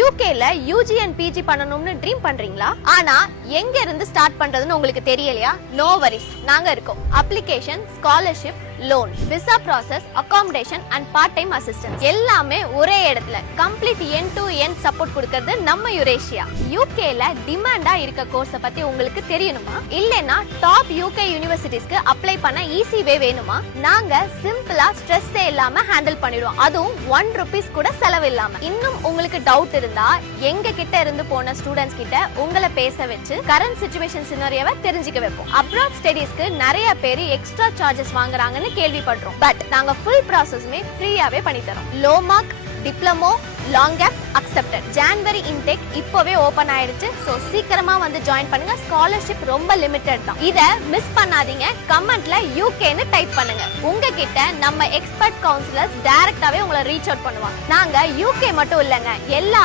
யூகேல UG and PG பண்ணணும்னு dream பண்றீங்களா? ஆனா எங்க இருந்து ஸ்டார்ட் பண்றதுன்னு உங்களுக்கு தெரியலையா? நோ வரிஸ், நாங்க இருக்கோம். Application, scholarship, loan, visa process, accommodation and part time assistance எல்லாமே ஒரே இடத்துல complete end to end support கொடுக்கிறது நம்ம யுரேஷியா. யூகேல டிமாண்டா இருக்க கோர்ஸ பத்தி உங்களுக்கு தெரியணுமா? இல்லனா டாப் யூகே யூனிவர்சிட்டிஸ்க்கு அப்ளை பண்ண ஈஸி வே வேணுமா? நாங்க சிம்பிளா ஸ்ட்ரெஸ்ஸே இல்லாம ஹேண்டில் பண்ணிடுவோம். அதுவும் ₹1 கூட செலவு இல்லாம. இன்னும் உங்களுக்கு டவுட் இருந்தா எங்க கிட்ட இருந்து போன ஸ்டூடெண்ட்ஸ் கிட்ட உங்களை பேச வச்சு கரண்ட் சிச்சுவேஷன் சினாரியோவை தெரிஞ்சுக்க வைப்போம். அப்ராட் ஸ்டடீஸ்க்கு நிறைய பேர் எக்ஸ்ட்ரா சார்ஜஸ் வாங்குறாங்கன்னு கேள்விப்படுறோம். பட் நாங்க ஃபுல் ப்ராசஸ்மே ஃப்ரீயாவே பண்ணி தரோம். Low mark, diploma, long gap accepted. January intake இப்போவே ஓபன் ஆயிடுச்சு. சோ சீக்கிரமா வந்து ஜாயின் பண்ணுங்க. ஸ்காலர்ஷிப் ரொம்ப லிமிட்டட் தான். இத மிஸ் பண்ணாதீங்க. கமெண்ட்ல யூகேன்னு டைப் பண்ணுங்க. உங்ககிட்ட நம்ம எக்ஸ்பர்ட் கவுன்சிலர்ஸ் டைரக்டாவே உங்களை ரீச் அவுட் பண்ணுவாங்க. நாங்க யூகே மட்டும் இல்லங்க, எல்லா